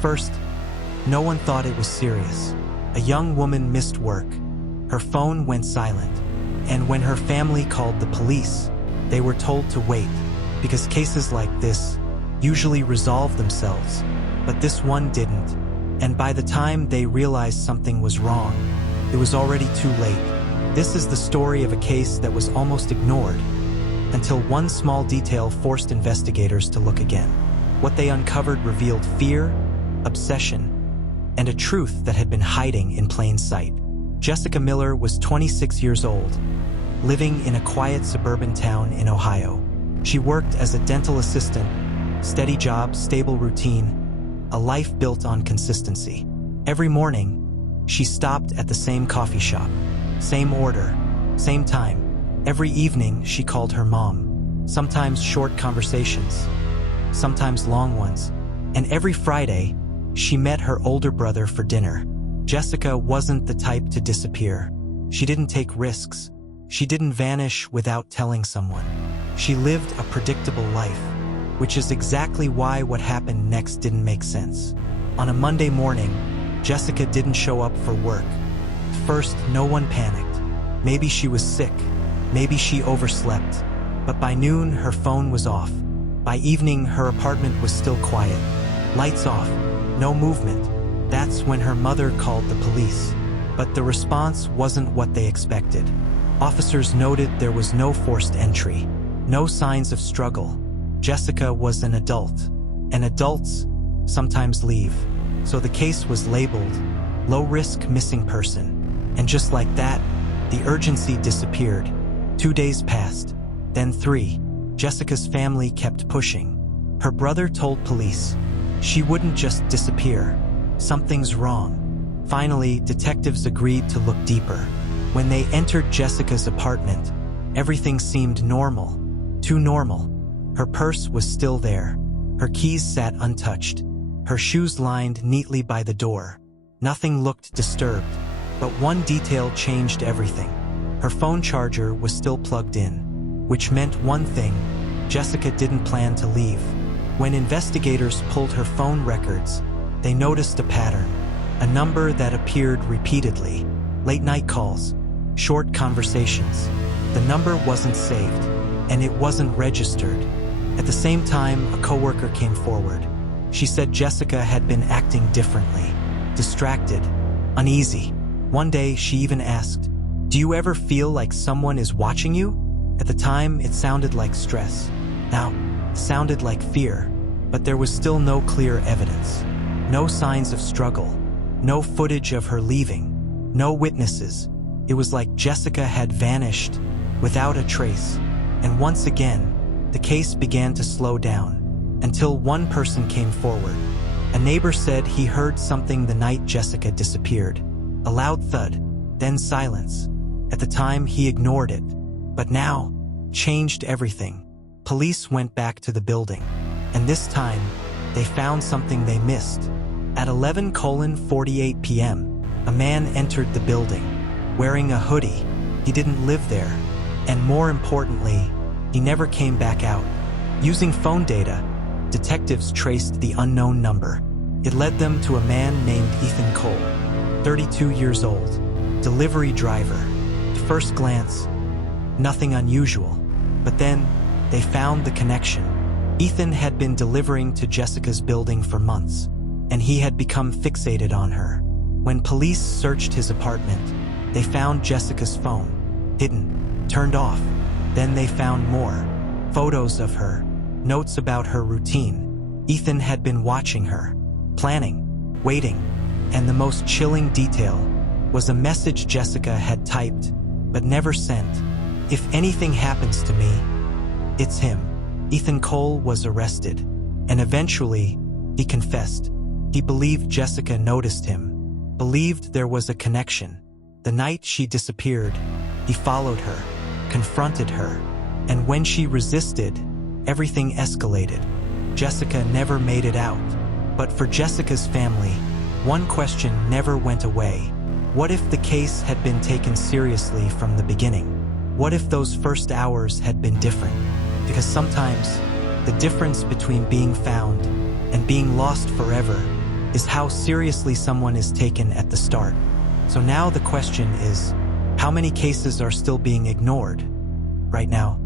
first, no one thought it was serious. A young woman missed work. Her phone went silent. And when her family called the police, they were told to wait, because cases like this usually resolve themselves. But this one didn't. And by the time they realized something was wrong, it was already too late. This is the story of a case that was almost ignored, until one small detail forced investigators to look again. What they uncovered revealed fear, obsession, and a truth that had been hiding in plain sight. Jessica Miller was 26 years old, living in a quiet suburban town in Ohio. She worked as a dental assistant, steady job, stable routine, a life built on consistency. Every morning, she stopped at the same coffee shop, same order, same time. Every evening, she called her mom, sometimes short conversations, sometimes long ones. And every Friday, she met her older brother for dinner. Jessica wasn't the type to disappear. She didn't take risks. She didn't vanish without telling someone. She lived a predictable life, which is exactly why what happened next didn't make sense. On a Monday morning, Jessica didn't show up for work. At first, no one panicked. Maybe she was sick. Maybe she overslept. But by noon, her phone was off. By evening, her apartment was still quiet. Lights off, no movement. That's when her mother called the police. But the response wasn't what they expected. Officers noted there was no forced entry, no signs of struggle. Jessica was an adult, and adults sometimes leave. So the case was labeled low-risk missing person. And just like that, the urgency disappeared. 2 days passed, then 3. Jessica's family kept pushing. Her brother told police she wouldn't just disappear. Something's wrong. Finally, detectives agreed to look deeper. When they entered Jessica's apartment, everything seemed normal. Too normal. Her purse was still there. Her keys sat untouched. Her shoes lined neatly by the door. Nothing looked disturbed. But one detail changed everything. Her phone charger was still plugged in, which meant one thing: Jessica didn't plan to leave. When investigators pulled her phone records, they noticed a pattern, a number that appeared repeatedly. Late-night calls, short conversations. The number wasn't saved, and it wasn't registered. At the same time, a coworker came forward. She said Jessica had been acting differently, distracted, uneasy. One day, she even asked, "Do you ever feel like someone is watching you?" At the time, it sounded like stress. Now, it sounded like fear, but there was still no clear evidence. No signs of struggle, no footage of her leaving, no witnesses. It was like Jessica had vanished without a trace. And once again, the case began to slow down, until one person came forward. A neighbor said he heard something the night Jessica disappeared. A loud thud, then silence. At the time, he ignored it, but now, changed everything. Police went back to the building, and this time, they found something they missed. At 11:48 p.m., a man entered the building, wearing a hoodie. He didn't live there, and more importantly, he never came back out. Using phone data, detectives traced the unknown number. It led them to a man named Ethan Cole, 32 years old, delivery driver. At first glance, nothing unusual, but then they found the connection. Ethan had been delivering to Jessica's building for months, and he had become fixated on her. When police searched his apartment, they found Jessica's phone, hidden, turned off. Then they found more photos of her, notes about her routine. Ethan had been watching her, planning, waiting, and the most chilling detail was a message Jessica had typed but never sent. "If anything happens to me, it's him." Ethan Cole was arrested, and eventually, he confessed. He believed Jessica noticed him, believed there was a connection. The night she disappeared, he followed her, confronted her, and when she resisted, everything escalated. Jessica never made it out. But for Jessica's family, one question never went away. What if the case had been taken seriously from the beginning? What if those first hours had been different? Because sometimes, the difference between being found and being lost forever is how seriously someone is taken at the start. So now the question is, how many cases are still being ignored right now?